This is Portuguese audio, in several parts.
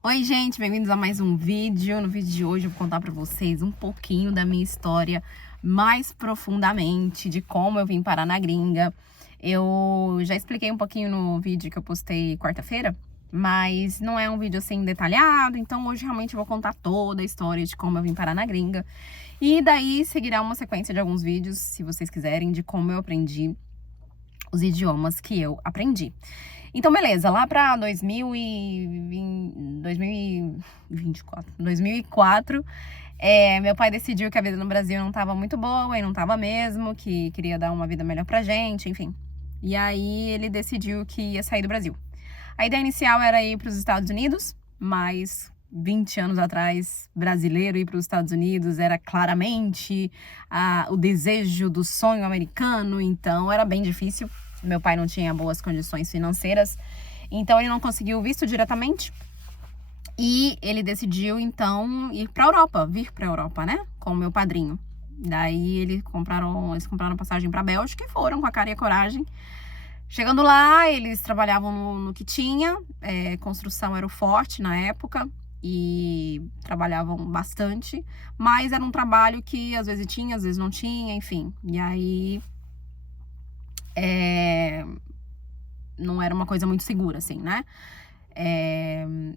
Oi, gente, bem-vindos a mais um vídeo. No vídeo de hoje eu vou contar pra vocês um pouquinho da minha história mais profundamente, de como eu vim parar na gringa. Eu já expliquei um pouquinho no vídeo que eu postei quarta-feira, mas não é um vídeo assim detalhado, então hoje realmente eu vou contar toda a história de como eu vim parar na gringa. E daí seguirá uma sequência de alguns vídeos, se vocês quiserem, de como eu aprendi os idiomas que eu aprendi. Então, beleza, lá pra 2004, meu pai decidiu que a vida no Brasil não tava muito boa, e não tava mesmo, que queria dar uma vida melhor pra gente, enfim. E aí ele decidiu que ia sair do Brasil. A ideia inicial era ir para os Estados Unidos, mas 20 anos atrás, brasileiro ir para os Estados Unidos era claramente o desejo do sonho americano, então era bem difícil. Meu pai não tinha boas condições financeiras, então ele não conseguiu visto diretamente. E ele decidiu, então, vir para a Europa, né? Com o meu padrinho. Daí eles compraram passagem para a Bélgica e foram com a cara e a coragem. Chegando lá, eles trabalhavam no que tinha, construção era o forte na época, e trabalhavam bastante, mas era um trabalho que às vezes tinha, às vezes não tinha, enfim. E aí, não era uma coisa muito segura, assim, né?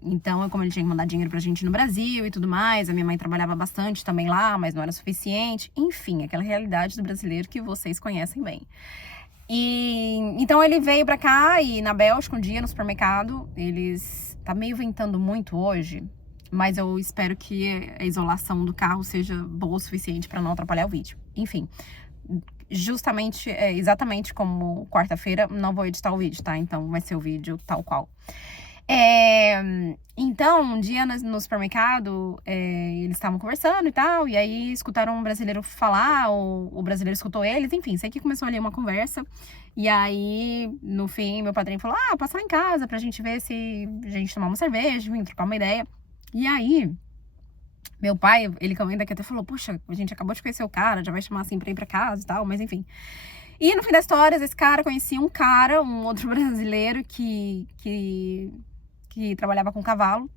Então, como ele tinha que mandar dinheiro pra gente no Brasil e tudo mais, a minha mãe trabalhava bastante também lá, mas não era suficiente. Enfim, aquela realidade do brasileiro que vocês conhecem bem. E então ele veio pra cá e na Bélgica um dia no supermercado, tá meio ventando muito hoje, mas eu espero que a isolação do carro seja boa o suficiente pra não atrapalhar o vídeo. Enfim, justamente, exatamente como quarta-feira, não vou editar o vídeo, tá? Então vai ser o vídeo tal qual. Então, um dia no supermercado, eles estavam conversando e tal, e aí escutaram um brasileiro falar, o brasileiro escutou eles, enfim, sei que começou ali uma conversa, e aí, no fim, meu padrinho falou, passar em casa pra gente ver se a gente tomar uma cerveja, vir trocar uma ideia. E aí, meu pai, ele comenta que até falou, puxa, a gente acabou de conhecer o cara, já vai chamar assim pra ir pra casa e tal, mas enfim. E no fim das histórias, esse cara conhecia um outro brasileiro que trabalhava com cavalo,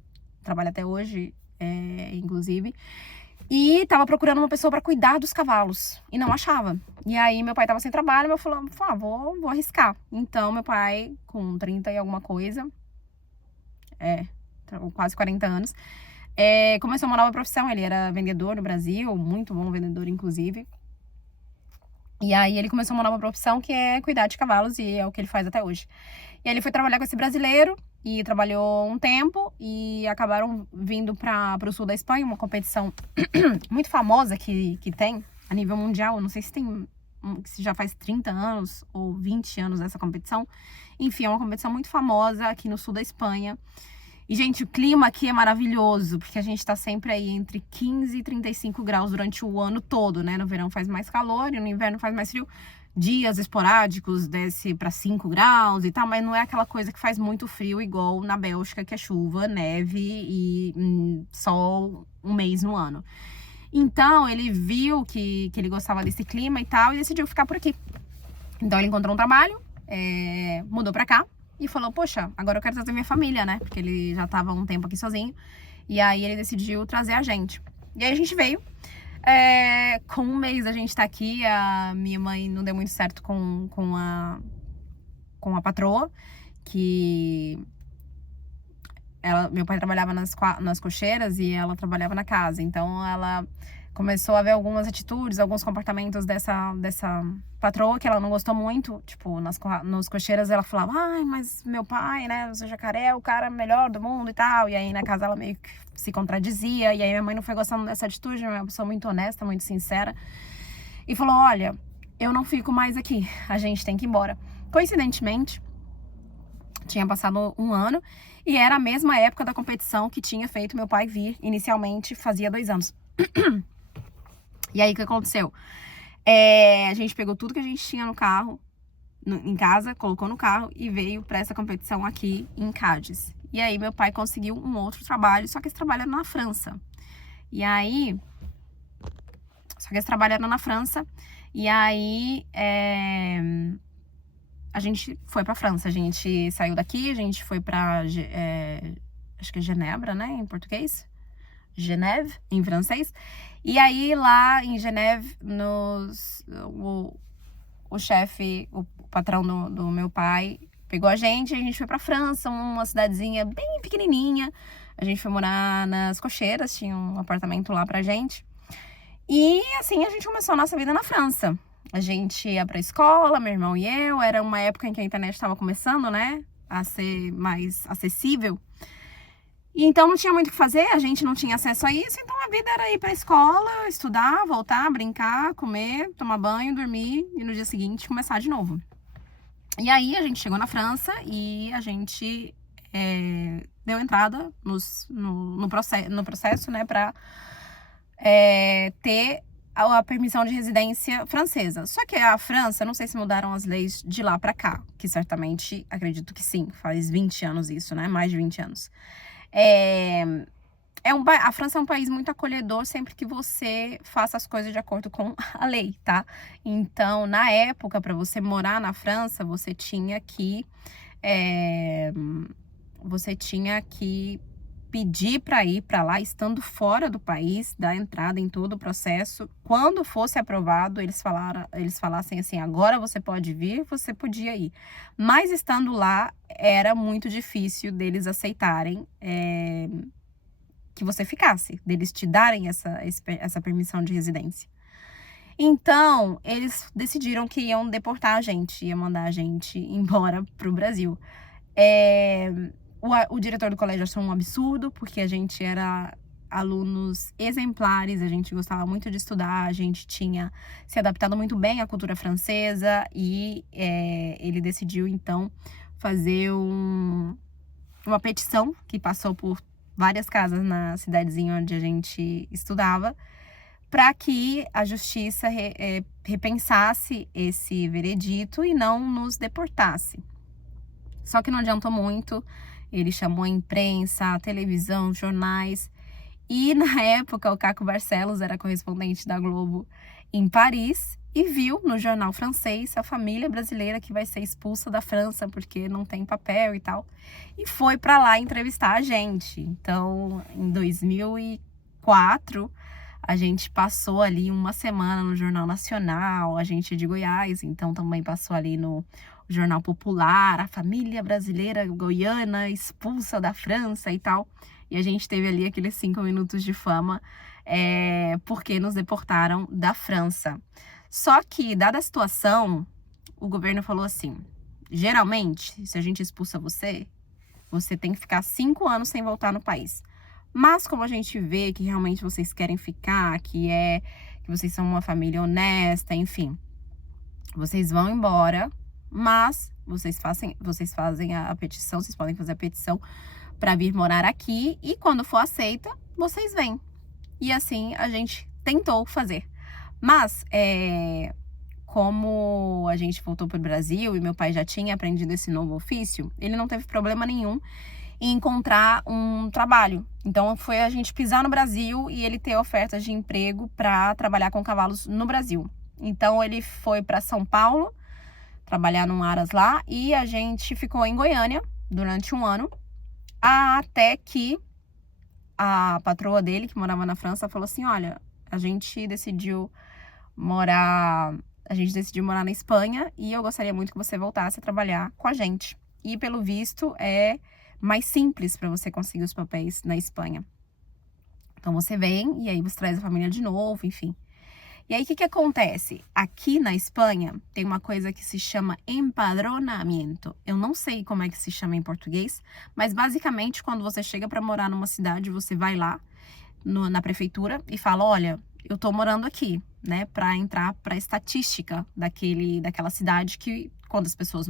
trabalha até hoje, inclusive, e tava procurando uma pessoa para cuidar dos cavalos, e não achava. E aí meu pai tava sem trabalho, eu falei, vou arriscar. Então meu pai, com 30 e alguma coisa, quase 40 anos, começou uma nova profissão. Ele era vendedor no Brasil, muito bom vendedor, inclusive. E aí ele começou uma nova profissão, que é cuidar de cavalos, e é o que ele faz até hoje. E aí ele foi trabalhar com esse brasileiro, e trabalhou um tempo, e acabaram vindo para o sul da Espanha, uma competição muito famosa que tem a nível mundial. Eu não sei se já faz 30 anos ou 20 anos essa competição. Enfim, é uma competição muito famosa aqui no sul da Espanha. E, gente, o clima aqui é maravilhoso, porque a gente tá sempre aí entre 15 e 35 graus durante o ano todo, né? No verão faz mais calor e no inverno faz mais frio. Dias esporádicos desce para 5 graus e tal, mas não é aquela coisa que faz muito frio igual na Bélgica, que é chuva, neve e sol um mês no ano. Então, ele viu que ele gostava desse clima e tal, e decidiu ficar por aqui. Então, ele encontrou um trabalho, mudou pra cá e falou, poxa, agora eu quero trazer minha família, né? Porque ele já tava um tempo aqui sozinho. E aí, ele decidiu trazer a gente. E aí, a gente veio. Com um mês a gente tá aqui, a minha mãe não deu muito certo com a patroa, que meu pai trabalhava nas cocheiras e ela trabalhava na casa. Então ela começou a ver algumas atitudes, alguns comportamentos dessa patroa que ela não gostou muito. Tipo, nos cocheiras ela falava, mas meu pai, né, o seu jacaré é o cara melhor do mundo e tal. E aí na casa ela meio que se contradizia. E aí minha mãe não foi gostando dessa atitude, é uma pessoa muito honesta, muito sincera. E falou, olha, eu não fico mais aqui, a gente tem que ir embora. Coincidentemente, tinha passado um ano e era a mesma época da competição que tinha feito meu pai vir inicialmente, fazia 2 anos. E aí, o que aconteceu? A gente pegou tudo que a gente tinha no carro, em casa, colocou no carro e veio pra essa competição aqui em Cádiz. E aí, meu pai conseguiu um outro trabalho, só que esse trabalho era na França. E aí, a gente foi pra França. A gente saiu daqui, a gente foi pra acho que é Genebra, né, em português. Geneve, em francês. E aí, lá em Geneve, o chefe, o patrão do meu pai, pegou a gente foi pra França, uma cidadezinha bem pequenininha. A gente foi morar nas Cocheiras, tinha um apartamento lá pra gente. E assim, a gente começou a nossa vida na França. A gente ia pra escola, meu irmão e eu. Era uma época em que a internet estava começando, né, a ser mais acessível. E então não tinha muito o que fazer, a gente não tinha acesso a isso, então a vida era ir pra escola, estudar, voltar, brincar, comer, tomar banho, dormir e no dia seguinte começar de novo. E aí a gente chegou na França e a gente deu entrada no processo, né, pra ter a permissão de residência francesa. Só que a França, não sei se mudaram as leis de lá pra cá, que certamente, acredito que sim, faz 20 anos isso, né, mais de 20 anos. A França é um país muito acolhedor sempre que você faça as coisas de acordo com a lei, tá? Então, na época, para você morar na França, você tinha que pedir para ir para lá, estando fora do país, dar entrada em todo o processo. Quando fosse aprovado, eles falassem assim, agora você pode vir, você podia ir. Mas estando lá, era muito difícil deles aceitarem que você ficasse, deles te darem essa permissão de residência. Então, eles decidiram que iam deportar a gente, iam mandar a gente embora pro Brasil. O diretor do colégio achou um absurdo, porque a gente era alunos exemplares, a gente gostava muito de estudar, a gente tinha se adaptado muito bem à cultura francesa e ele decidiu, então, fazer uma petição que passou por várias casas na cidadezinha onde a gente estudava, para que a justiça repensasse esse veredito e não nos deportasse. Só que não adiantou muito, ele chamou a imprensa, a televisão, jornais, e na época o Caco Barcelos era correspondente da Globo em Paris e viu no jornal francês a família brasileira que vai ser expulsa da França porque não tem papel e tal, e foi para lá entrevistar a gente. Então, em 2004, a gente passou ali uma semana no Jornal Nacional, a gente é de Goiás, então também passou ali no Jornal Popular, a família brasileira goiana expulsa da França e tal. E a gente teve ali aqueles 5 minutos de fama, porque nos deportaram da França. Só que, dada a situação, o governo falou assim, geralmente, se a gente expulsa você, você tem que ficar 5 anos sem voltar no país. Mas como a gente vê que realmente vocês querem ficar, que vocês são uma família honesta, enfim, vocês vão embora, mas vocês fazem a petição, vocês podem fazer a petição para vir morar aqui e quando for aceita, vocês vêm. E assim a gente tentou fazer. Mas, como a gente voltou para o Brasil e meu pai já tinha aprendido esse novo ofício, ele não teve problema nenhum em encontrar um trabalho. Então, foi a gente pisar no Brasil e ele ter ofertas de emprego para trabalhar com cavalos no Brasil. Então, ele foi para São Paulo trabalhar num Aras lá e a gente ficou em Goiânia durante 1 ano, até que a patroa dele, que morava na França, falou assim, olha, a gente decidiu morar na Espanha e eu gostaria muito que você voltasse a trabalhar com a gente. E pelo visto é mais simples para você conseguir os papéis na Espanha. Então você vem e aí você traz a família de novo, enfim. E aí o que acontece? Aqui na Espanha tem uma coisa que se chama empadronamento. Eu não sei como é que se chama em português, mas basicamente quando você chega para morar numa cidade, você vai lá na prefeitura e fala, olha, eu tô morando aqui, né, para entrar para a estatística daquela cidade que quando as pessoas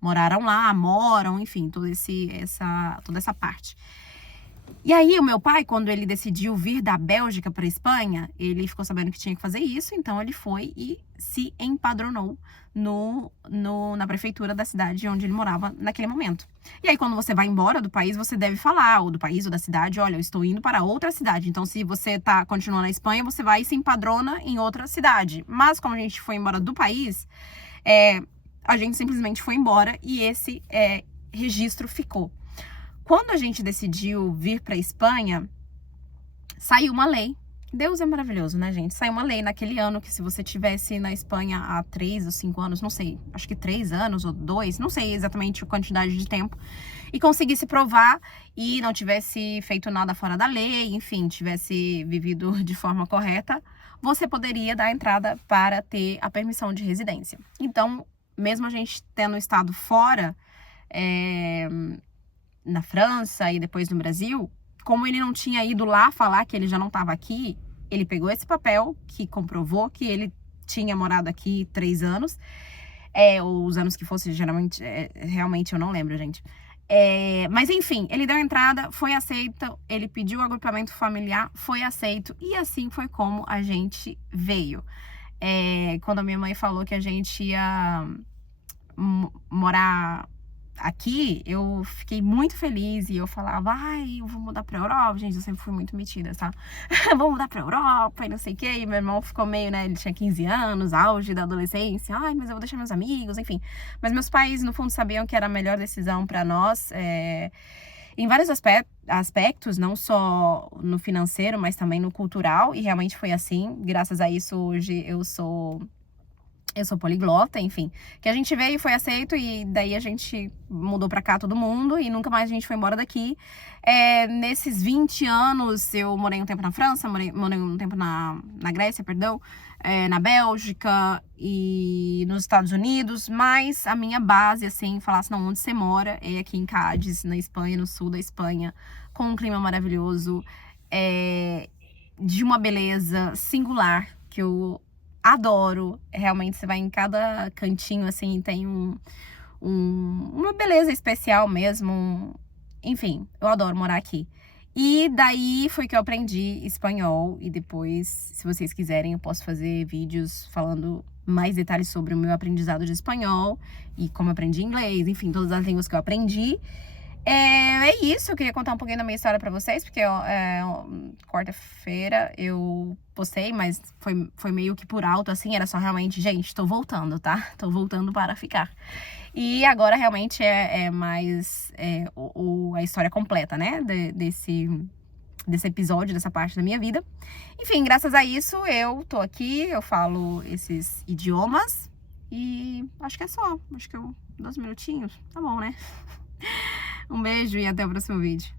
moraram lá, moram, enfim, toda essa parte. E aí o meu pai, quando ele decidiu vir da Bélgica para a Espanha, ele ficou sabendo que tinha que fazer isso, então ele foi e se empadronou na prefeitura da cidade onde ele morava naquele momento. E aí quando você vai embora do país, você deve falar, ou do país ou da cidade, olha, eu estou indo para outra cidade. Então se você continua na Espanha, você vai e se empadrona em outra cidade. Mas como a gente foi embora do país, a gente simplesmente foi embora e esse registro ficou. Quando a gente decidiu vir para Espanha, saiu uma lei. Deus é maravilhoso, né, gente? Saiu uma lei naquele ano que se você tivesse na Espanha há 3 ou 5 anos, não sei, acho que 3 anos ou 2, não sei exatamente a quantidade de tempo, e conseguisse provar e não tivesse feito nada fora da lei, enfim, tivesse vivido de forma correta, você poderia dar entrada para ter a permissão de residência. Então, mesmo a gente tendo estado fora, na França e depois no Brasil, como ele não tinha ido lá falar que ele já não estava aqui, ele pegou esse papel que comprovou que ele tinha morado aqui 3 anos, ou os anos que fosse, geralmente, realmente eu não lembro, gente. Mas enfim, ele deu entrada, foi aceito, ele pediu o agrupamento familiar, foi aceito, e assim foi como a gente veio. Quando a minha mãe falou que a gente ia morar aqui, eu fiquei muito feliz e eu falava, ai, eu vou mudar pra Europa. Gente, eu sempre fui muito metida, tá? Vou mudar pra Europa e não sei o quê. E meu irmão ficou meio, né, ele tinha 15 anos, auge da adolescência. Ai, mas eu vou deixar meus amigos, enfim. Mas meus pais, no fundo, sabiam que era a melhor decisão pra nós, em vários aspectos, não só no financeiro, mas também no cultural. E realmente foi assim. Graças a isso, hoje eu sou poliglota, enfim. Que a gente veio, foi aceito e daí a gente mudou pra cá todo mundo e nunca mais a gente foi embora daqui. Nesses 20 anos, eu morei um tempo na França, morei um tempo na Grécia, perdão, na Bélgica e nos Estados Unidos, mas a minha base, assim, falasse, não, onde você mora é aqui em Cádiz, na Espanha, no sul da Espanha, com um clima maravilhoso, de uma beleza singular, que eu adoro. Realmente, você vai em cada cantinho, assim, tem uma beleza especial mesmo. Enfim, eu adoro morar aqui. E daí foi que eu aprendi espanhol. E depois, se vocês quiserem, eu posso fazer vídeos falando mais detalhes sobre o meu aprendizado de espanhol e como eu aprendi inglês, enfim, todas as línguas que eu aprendi. É isso, eu queria contar um pouquinho da minha história pra vocês, porque quarta-feira eu postei, mas foi meio que por alto, assim, era só realmente, gente, tô voltando, tá? Tô voltando para ficar. E agora realmente é mais a história completa, né, desse episódio, dessa parte da minha vida. Enfim, graças a isso eu tô aqui, eu falo esses idiomas e acho que é só, 2 minutinhos, tá bom, né? Um beijo e até o próximo vídeo.